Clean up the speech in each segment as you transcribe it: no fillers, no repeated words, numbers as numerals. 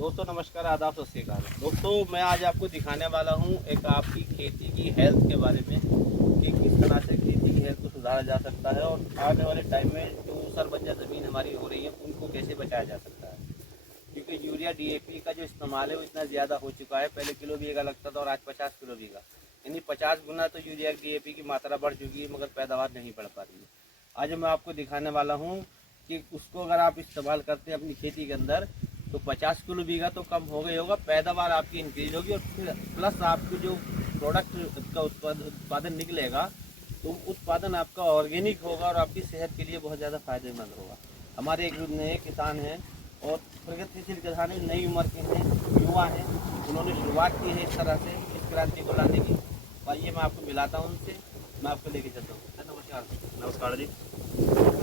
दोस्तों नमस्कार, आदाब, सत श्री अकाल। दोस्तों मैं आज आपको दिखाने वाला हूं एक आपकी खेती की हेल्थ के बारे में कि किस तरह से खेती की हेल्थ को सुधारा जा सकता है और आने वाले टाइम में जो ऊसर बंजर ज़मीन हमारी हो रही है उनको कैसे बचाया जा सकता है। क्योंकि यूरिया डीएपी का जो इस्तेमाल है वो इतना ज़्यादा हो चुका है। पहले किलो बीघा लगता था और आज 50 किलो बीघा, यानी 50 गुना तो यूरिया डीएपी की मात्रा बढ़ चुकी है, मगर पैदावार नहीं बढ़ पा रही है। आज मैं आपको दिखाने वाला हूँ कि उसको अगर आप इस्तेमाल करते हैं अपनी खेती के अंदर तो 50 किलो बीघा तो कम हो गई होगा, पैदावार आपकी इंक्रीज होगी और फिर प्लस आपको जो प्रोडक्ट का उत्पादन निकलेगा तो उत्पादन आपका ऑर्गेनिक होगा और आपकी सेहत के लिए बहुत ज़्यादा फायदेमंद होगा। हमारे एक नए किसान हैं और प्रगतिशील किसान हैं, नई उम्र के हैं, युवा हैं, उन्होंने शुरुआत की है इस तरह से इस क्रांति को लाने की। आइए मैं आपको मिलाता हूँ उनसे, मैं आपको लेके चलता हूँ। नमस्कार। नमस्कार जी,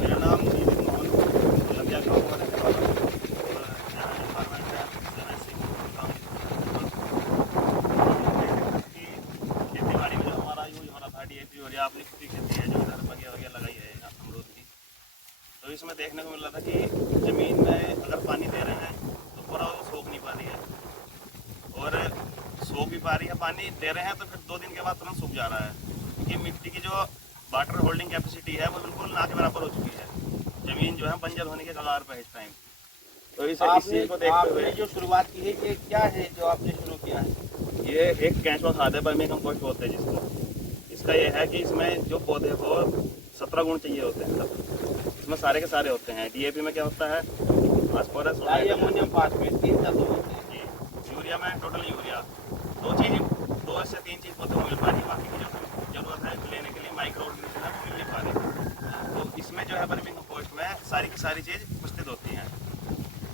मेरा नाम नितिन मोहन लंबिया गाँव का रहने वाला हूँ। खेती बाड़ी में जो हमारा यूज हो रहा था डीएपी और आपने खुद की खेती है जो घर वगैरह वगैरह लगाई है अमरूद की, तो इसमें देखने को मिल रहा था कि ज़मीन में अगर पानी दे रहे हैं तो पूरा वो सोख नहीं पा रही है और सोख भी पा रही है, पानी दे रहे हैं तो फिर 2 दिन के बाद तुरंत सूख जा रहा है क्योंकि मिट्टी की जो वाटर होल्डिंग कैपेसिटी है वो बिल्कुल ना के बराबर हो चुकी है। ज़मीन जो है बंजर होने के कगार पर है इस टाइम। तो इस चीज़ को देखते हुए जो शुरुआत की है ये क्या है जो आपने शुरू किया है? ये एक केंचुआ खाद है, वर्मी कंपोस्ट बोलते हैं जिसको। इसका ये है कि इसमें जो पौधे को 17 गुण चाहिए होते हैं, मतलब इसमें सारे के सारे होते हैं। डीएपी में क्या होता है, फास्फोरस, अमोनियम फास्फेट, 3 तत्व होते हैं। जी, यूरिया में टोटल यूरिया 2 से 3 चीज़ पौधों को मिल पा रही है, बाकी की जो जरूरत है लेने के लिए माइक्रो ऑर्गेनिज्म है वो मिल नहीं पा रही। तो इसमें जो है वर्मी कंपोस्ट में सारी की सारी चीज़ उपस्थित होती हैं,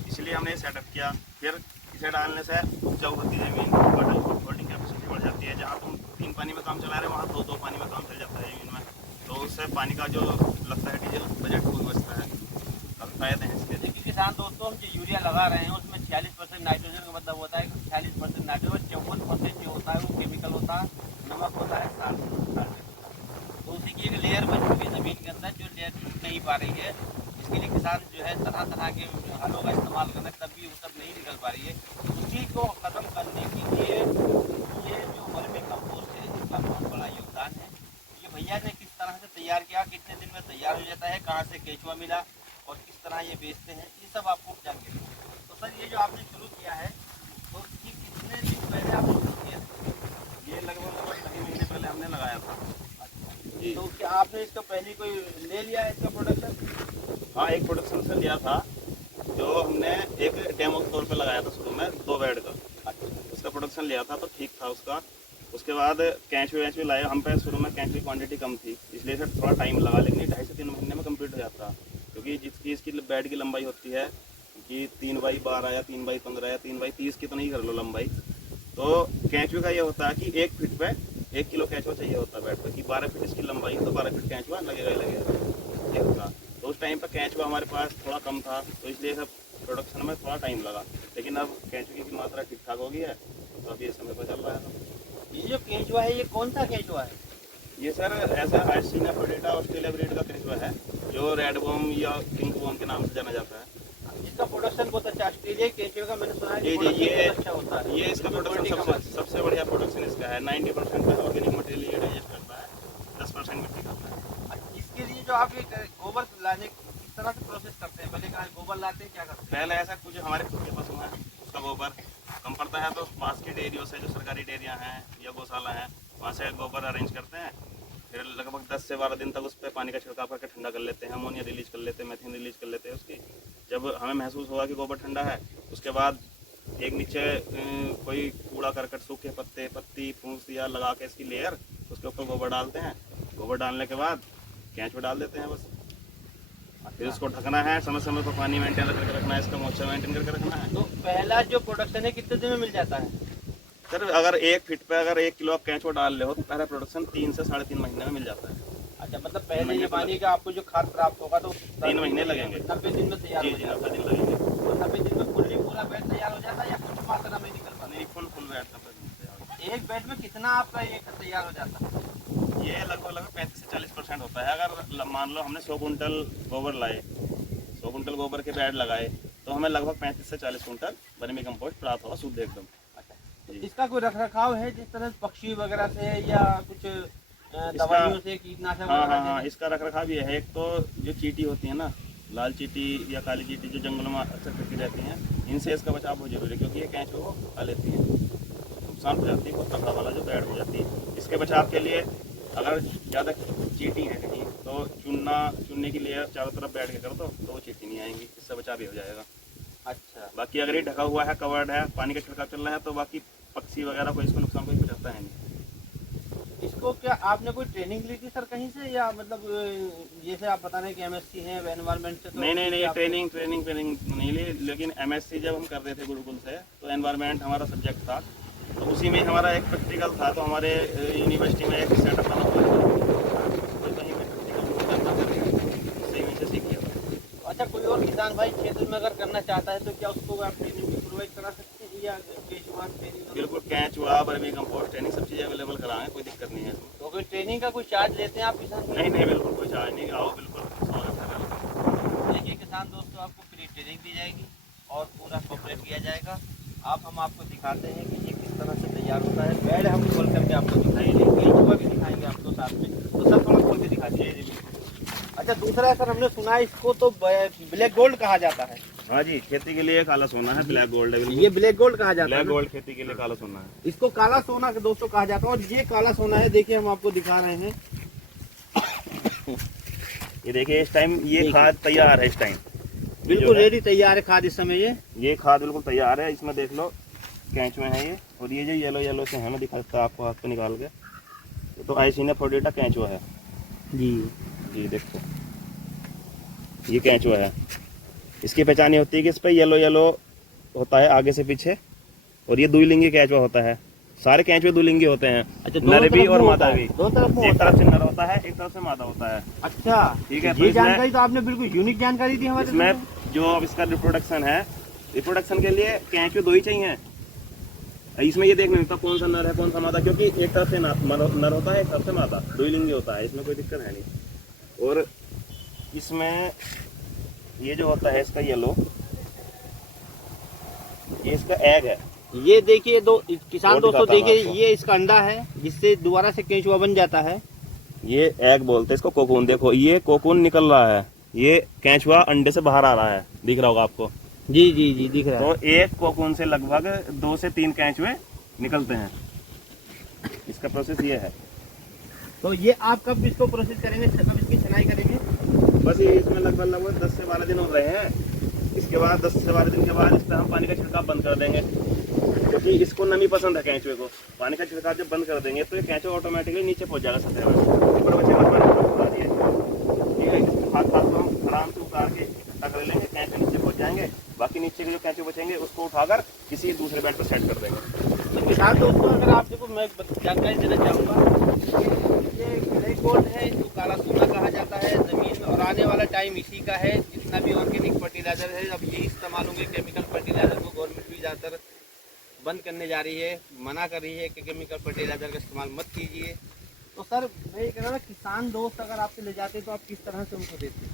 इसलिए हमने सेटअप किया। फिर इसे डालने से उपजाऊ होती है ज़मीन, वाटर होल्डिंग कैपेसिटी बढ़ जाती है। जहाँ तुम 3 पानी में काम चला रहे हो वहाँ 2 पानी में काम चल जाता है ज़मीन में, तो उससे पानी का जो लगता है डीजल बजट वो बचता है। काफ़ी फायदे हैं इसके। देखिए किसान दोस्तों, हम जो यूरिया लगा रहे हैं उसमें 46% नाइट्रोजन का मतलब होता है कि 46% नाइट्रोजन, 54% जो होता है वो केमिकल होता है, नमक होता है 60%। तो उसी की एक लेयर बन चुकी है ज़मीन के अंदर जो लेयर टूट नहीं पा रही है। इसके लिए किसान जो है तरह तरह के हलों का इस्तेमाल कर रहे हैं, तब भी वो सब नहीं निकल पा रही है। उसी को ख़त्म करने के लिए ये जो वर्मी कंपोस्ट है इसका बहुत बड़ा योगदान है। ये भैया ने किस तरह से तैयार किया, कितने दिन में तैयार हो जाता है, कहाँ से केंचुआ मिला और किस तरह ये बेचते हैं, ये सब आपको जान। तो सर ये जो आपने शुरू किया है तो ये कितने दिन पहले आपने शुरू किया? ये लगभग 2 महीने पहले हमने लगाया था। तो क्या आपने इसका पहले कोई ले लिया है इसका प्रोडक्शन? हाँ, एक प्रोडक्शन से लिया था जो हमने एक डेमो के तौर पे लगाया था शुरू में 2 बेड का। उसका प्रोडक्शन लिया था तो ठीक था उसका। उसके बाद कैंचुए लाए हम पे। शुरू में कैंचुए की क्वांटिटी कम थी इसलिए फिर थोड़ा टाइम लगा, लेकिन 2.5 से 3 महीने में कंप्लीट हो जाता, क्योंकि जिसकी इसकी बेड की लंबाई होती है कि 3x12 या 3x15 या 3x30 की तो नहीं कर लो लंबाई। तो कैंचुए का ये होता है कि 1 फीट पे 1 किलो कैंचुआ चाहिए होता है बेड पे, कि 12 फीट इसकी लंबाई है तो 12 फीट कैंचुआ लगेगा ही लगेगा, ये होता। तो उस टाइम पर कैंचुआ हमारे पास थोड़ा कम था तो इसलिए सब प्रोडक्शन में थोड़ा टाइम लगा, लेकिन अब कैंचुए की मात्रा ठीक ठाक हो गई है तो अभी इस समय पर चल रहा है। ये जो केंचुआ है ये कौन सा केंचुआ है? ये सर ऐसा आइसिना प्रोडेटा ऑस्ट्रेलिया ब्रीड का केंचुआ है जो रेड बॉम या किंग बॉम के नाम से जाना जाता है। इसका प्रोडक्शन बहुत अच्छा, ऑस्ट्रेलिया केंचुए का मैंने सुना है जी कि ये अच्छा होता है। ये इसका प्रोडक्शन सबसे बढ़िया प्रोडक्शन इसका है। 90% में ऑर्गेनिक मटेरियल डाइजेस्ट करता है, 10% मिट्टी खाता है। इसके लिए जो आप ये गोबर लाने किस तरह से प्रोसेस करते हैं? पहले कहाँ गोबर लाते हैं, क्या करते हैं? पहले ऐसा कुछ हमारे खुद के पशु हैं, उसका गोबर कम पड़ता है तो पास की डेयरियों से, जो सरकारी डेयरियाँ हैं या गौशाला हैं, वहाँ से गोबर अरेंज करते हैं। फिर लगभग 10 से 12 दिन तक उस पर पानी का छिड़काव करके ठंडा कर लेते हैं, अमोनिया रिलीज कर लेते हैं, मेथेन रिलीज कर लेते हैं उसकी। जब हमें महसूस होगा कि गोबर ठंडा है उसके बाद एक नीचे कोई कूड़ा करकट, सूखे पत्ते, पत्ती, फूस या लगा के इसकी लेयर, उसके ऊपर गोबर डालते हैं। गोबर डालने के बाद कैंच में डाल देते हैं बस। फिर उसको ढकना है, समय समय पर पानी मेंटेन करके रखना है, इसका मॉइस्चर मेंटेन करके रखना है। तो पहला जो प्रोडक्शन है कितने दिन में मिल जाता है? सर अगर 1 फीट पे अगर 1 किलो आप कैंचुआ डाल रहे हो तो पहला प्रोडक्शन 3 से 3.5 महीने में मिल जाता है। अच्छा, मतलब पहले ये मानिए कि आपको जो खाद प्राप्त होगा तो 3 महीने लगेंगे। 90 दिन में तैयार जी हो जी, जाता 90 दिन लगेंगे। है। तो 90 दिन में पूरा बेड तैयार हो जाता है या कुछ मात्रा में निकल पाता नहीं, फुल बेड 90 दिन तैयार। है? एक बेड में कितना आपका एक तैयार हो जाता है? ये लगभग 35 से 40% होता है। अगर मान लो हमने 100 कुंटल गोबर लाए, 100 कुंटल गोबर के बेड लगाए तो तो हमें लगभग 35 से 40 कुंटल वर्मी कंपोस्ट प्राप्त हुआ शुद्ध एकदम। अच्छा, तो इसका कोई रख रखाव है जिस तरह पक्षी वगैरह से या कुछ दवाइयों से, कीटनाशक हाँ वगैरह हाँ हाँ, से? इसका रख रखाव ये है, एक तो जो चींटी होती है ना, लाल चींटी या काली चींटी जो जंगलों में अक्सर फिरती रहती हैं, इनसे इसका बचाव बहुत जरूरी है, क्योंकि ये कैंचुए को खा लेती है, नुकसान हो जाती है, बहुत तगड़ा वाला जो बैड हो जाती है। इसके बचाव के लिए अगर ज़्यादा चींटी है कहीं तो चुनने के लिए चारों तरफ बैठ के कर दो तो वो चींटी नहीं आएंगी, इससे बचाव भी हो जाएगा। अच्छा, बाकी अगर ये ढका हुआ है, कवर्ड है, पानी का छिड़काव चल रहा है, तो बाकी पक्षी वगैरह को इसको नुकसान कोई पहुंचाता है नहीं। इसको क्या आपने कोई ट्रेनिंग ली थी सर कहीं से, या मतलब जैसे आप बता रहे हैं कि एमएससी है एनवायरमेंट से, तो नहीं, ट्रेनिंग नहीं ली, लेकिन एमएससी जब हम कर रहे थे गुरुकुल से, तो एनवायरनमेंट हमारा सब्जेक्ट था, तो उसी में हमारा एक प्रैक्टिकल था, तो हमारे यूनिवर्सिटी में एक सेटअप बना हुआ है, तो कहीं में प्रैक्टिकल सही से सीख लिया। अच्छा, कोई और किसान भाई क्षेत्र में अगर करना चाहता है तो क्या उसको आप ट्रेनिंग भी प्रोवाइड करा सकते हैं, या केचुआ ट्रेनिंग? बिल्कुल, कैचुआ, वर्मी कंपोस्ट ट्रेनिंग सब चीज़ें अवेलेबल कराएंगे, कोई दिक्कत नहीं है। तो कोई ट्रेनिंग का कोई चार्ज लेते हैं आप किसान? नहीं, बिल्कुल कोई चार्ज नहीं, आओ बिल्कुल। देखिए किसान दोस्तों, आपको फ्री ट्रेनिंग दी जाएगी और पूरा कोऑपरेट किया जाएगा। हम आपको दिखाते हैं कि ये किस तरह से तैयार होता है। बेड हम खोल करके आपको दिखाएंगे, केचुआ भी दिखाएंगे आपको साथ में, तो सब थोड़ा खोल के दिखा दीजिए। अच्छा, दूसरा है सर, हमने सुना है इसको तो ब्लैक गोल्ड कहा जाता है। हाँ जी, खेती के लिए काला सोना है, ब्लैक गोल्ड है। ये ब्लैक गोल्ड कहा जाता है। ब्लैक गोल्ड खेती के लिए काला सोना है। इसको काला सोना के दोस्तों कहा जाता है, और ये काला सोना है। देखिए हम आपको दिखा रहे हैं, ये देखिए इस टाइम ये खाद तैयार है, इस टाइम बिल्कुल रेडी तैयार है खाद इस समय। ये खाद बिल्कुल तैयार है। इसमें देख लो कैंचुए हैं ये, और ये जो येलो से है, मैं दिखाता हूँ आपको हाथ पे निकाल के, तो आइसिना फोर्डेटा कैंचुआ है जी देखो, ये कैंचुआ है। इसकी पहचान ये होती है कि इस पर येलो होता है आगे से पीछे, और ये दुलिंगी कैंचुआ होता है। सारे कैंचुए दुलिंगी होते हैं। अच्छा, नर भी और मादा भी, दो तरफ एक तरफ से नर होता है, एक तरफ से मादा होता है। अच्छा, ठीक है, ये जानकारी तो आपने बिल्कुल यूनिक जानकारी दी हमारे। इसमें जो अब इसका रिप्रोडक्शन है, रिप्रोडक्शन के लिए कैंचुए दो ही चाहिए। इसमें ये देखने मिलता कौन सा नर है कौन सा मादा, क्योंकि एक तरफ से नर होता है, एक तरफ से मादा, दुलिंगी होता है, इसमें कोई दिक्कत है नहीं। और इसमें ये जो होता है इसका येलो, ये इसका एग है। ये देखिए किसान दोस्तों, देखिए आपको। ये इसका अंडा है जिससे दोबारा से केंचुआ बन जाता है। ये एग बोलते हैं इसको, कोकून। देखो ये कोकून निकल रहा है, ये कैंचुआ अंडे से बाहर आ रहा है, दिख रहा होगा आपको। जी दिख रहा है। तो एक कोकून से लगभग 2 से 3 कैंचुए निकलते हैं। इसका प्रोसेस ये है। तो ये आप कब इसको प्रोसेस करेंगे, कब इसकी छनाई करेंगे? बस ये इसमें लगभग 10 से 12 दिन हो रहे हैं। इसके बाद 10 से 12 दिन के बाद इस पर हम पानी का छिड़काव बंद कर देंगे, क्योंकि इसको नमी पसंद है कैंचुए को। पानी का छिड़काव जब बंद कर देंगे तो ये कैंचुआ ऑटोमेटिकली नीचे पहुंच जाएगा सतह में। ऊपर बचे हुए पानी को उतार दिए, ठीक है। हाथ को हम आराम से उतार के इकट्ठा कर लेंगे, कैंचुए नीचे पहुंच जाएंगे। बाकी नीचे के जो कैंचुए बचेंगे उसको उठाकर किसी दूसरे बेड पर सेट कर देंगे। तो किसान दोस्तों, अगर आप देखो, मैं जानकारी देना चाहूँगा, ये ब्लैक गोल्ड है, इसको काला सोना कहा जाता है जमीन में, और आने वाला टाइम इसी का है। जितना भी ऑर्गेनिक फर्टिलाइजर है अब यही इस्तेमाल होंगे। केमिकल फर्टिलाइजर को गवर्नमेंट भी ज़्यादातर बंद करने जा रही है, मना कर रही है कि केमिकल फर्टिलाइजर का इस्तेमाल मत कीजिए। तो सर मैं ये कह रहा था, किसान दोस्त अगर आपसे ले जाते तो आप किस तरह से उनको देते?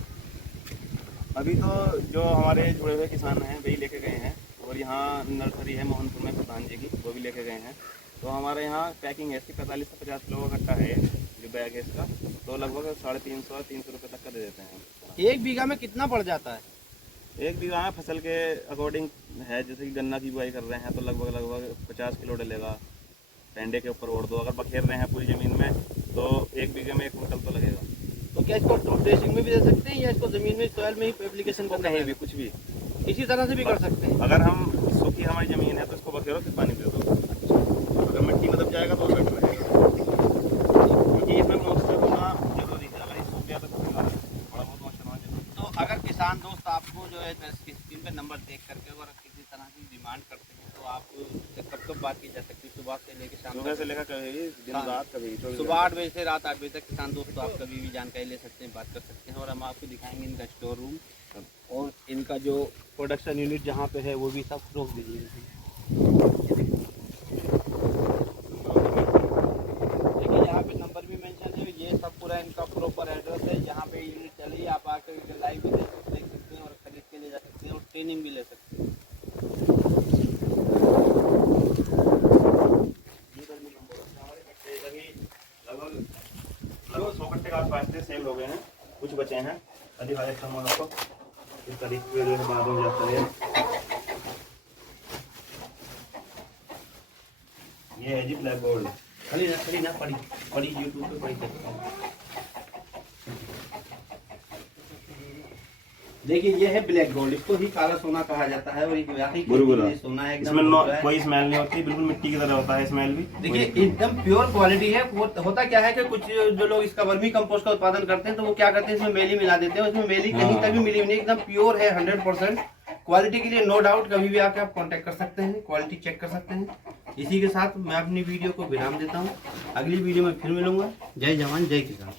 अभी तो जो हमारे जुड़े हुए किसान हैं वही लेके गए हैं, और यहाँ नर्सरी है मोहनपुर में प्रधान जी की, वो भी लेके गए हैं। तो हमारे यहाँ पैकिंग है इसकी 45 से 50 किलो का कट्टा है, जो बैग है इसका, तो लगभग 350-300 रुपये तक का दे देते हैं। 1 बीघा में कितना पड़ जाता है? 1 बीघा में फसल के अकॉर्डिंग है, जैसे कि गन्ना की बुआई कर रहे हैं तो लगभग 50 किलो डलेगा। टेंडे के ऊपर ओढ़ दो, अगर बखेर रहे हैं पूरी ज़मीन में तो 1 बीघे में 1 कुंटल तो लगेगा। तो क्या इसको ड्रिप ड्रेसिंग में भी दे सकते हैं, या इसको जमीन में सॉइल में ही एप्लीकेशन करना है? भी कुछ भी इसी तरह से भी कर सकते हैं। अगर हम सूखी हमारी ज़मीन है तो इसको बखेरो, फिर पानी दे दो। अगर मिट्टी में दब जाएगा तो बेटर रहेगा, क्योंकि इसमें मॉइस्चर होना जरूरी है। अगर सूख गया तो बड़ा बहुत मॉइस्चर होना जरूरी है। तो अगर किसान दोस्त आपको जो है स्क्रीन पे नंबर देख करके अगर किसी तरह की डिमांड करते हैं तो आप कब बात की जा सकती है? सुबह से लेकर शाम, सुबह से लेकर कभी दिन रात, कभी सुबह 8 बजे से रात 8 बजे तक किसान दोस्त आप कभी भी जानकारी ले सकते हैं, बात कर सकते हैं। और हम आपको दिखाएंगे इनका स्टोर रूम और इनका जो प्रोडक्शन यूनिट जहाँ पे है वो भी सब रोक दीजिए। देखिए यहाँ पे नंबर भी मेंशन है, ये सब पूरा इनका प्रॉपर एड्रेस है जहाँ पे यूनिट चलिए। आप आकर लाइव भी देख सकते हैं और खरीद के ले जा सकते हैं और ट्रेनिंग भी ले सकते हैं। बचे हैं, अभी हाई हम आपको इस तरीके से बाद हो जाता है। ये है जी ब्लैक गोल्ड। खड़ी ना पड़ी यूट्यूब पे पड़ी सकते हैं। देखिए ये है ब्लैक गोल्ड, इसको ही काला सोना कहा जाता है और एक वाकई कीमती सोना है, एकदम कोई स्मेल नहीं होती, बिल्कुल मिट्टी की तरह होता है स्मेल भी। देखिए एकदम प्योर क्वालिटी है। होता क्या है कि कुछ जो लोग इसका वर्मी कंपोस्ट का उत्पादन करते हैं तो वो क्या करते हैं, इसमें मेली मिला देते हैं, उसमें मेली कहीं तक भी मिली नहीं, एकदम प्योर है 100%। क्वालिटी के लिए नो डाउट कभी भी आके आप कांटेक्ट कर सकते हैं, क्वालिटी चेक कर सकते हैं। इसी के साथ मैं अपनी वीडियो को विराम देता हूँ, अगली वीडियो में फिर मिलूंगा। जय जवान जय किसान।